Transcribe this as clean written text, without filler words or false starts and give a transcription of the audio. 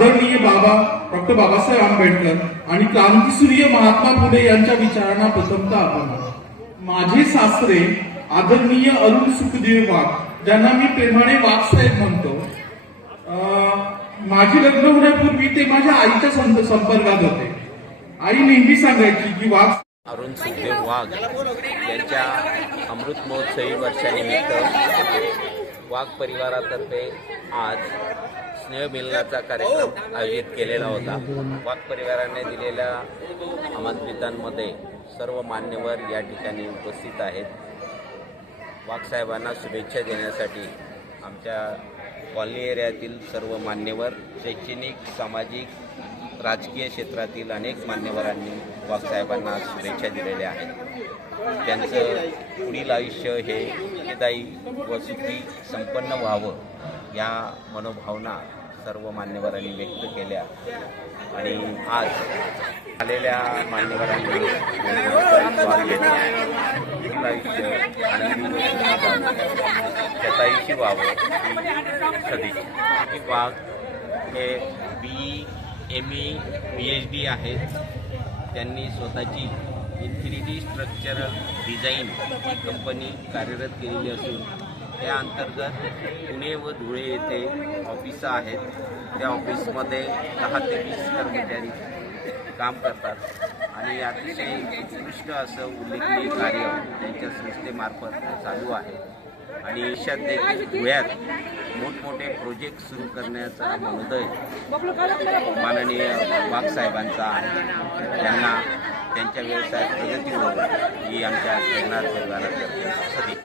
आदरणीय बाबा डॉक्टर बाबासाहेब आंबेडकर आणि क्रांतीसूर्य महात्मा फुले यांच्या विचारांना प्रथमतः आपण माझे सासरे आदरणीय अरुण सुखदेव वाघ, ज्यांना मी प्रेमाने वाघसाहेब म्हणतो. माझे लग्न होण्यापूर्वी ते माझ्या आईच्या संपर्कात होते. आई नेहमी सांगायची की वाघ अरुण सुखदेव वाघ यांच्या अमृत महोत्सवी वर्षानिमित्त वाघ परिवारातर्फे आज स्नेहमिलनाचा कार्यक्रम आयोजित केलेला होता. वाघ परिवाराने दिलेल्या आमंत्रितांमध्ये सर्व मान्यवर या ठिकाणी उपस्थित आहेत. वाघसाहेबांना शुभेच्छा देण्यासाठी आमच्या कॉलनी एरियातील सर्व मान्यवर, शैक्षणिक, सामाजिक, राजकीय क्षेत्रातील अनेक मान्यवरांनी वाघसाहेबांना शुभेच्छा दिलेल्या आहेत. त्यांचं पुढील आयुष्य हे सुखदायी व सुखी संपन्न व्हावं या मनोभावना सर्व मान्यवरांनी व्यक्त केल्या आणि आज आलेल्या मान्यवरांनी पुढील आयुष्य आनंदी त्याताईशी व्हावं सदिच्छा. वाघ हे BE PhD आहेत. त्यांनी स्वतःची इन्फिनिटी स्ट्रक्चरल डिझाईन ही कंपनी कार्यरत केलेली असून त्या अंतर्गत पुणे व धुळे येथे ऑफिस आहेत. त्या ऑफिसमध्ये 10 ते 20 कर्मचारी काम करतात आणि अतिशय उत्कृष्ट असं उल्लेखनीय कार्य त्यांच्या संस्थेमार्फत चालू आहे आणि देशात देखील धुळ्यात मोठमोठे प्रोजेक्ट सुरू करण्याचा मनोदय माननीय वाघसाहेबांचा आहे. त्यांना त्यांच्या व्यवसायात प्रगती होईल ही आमच्या परिवारातर्फे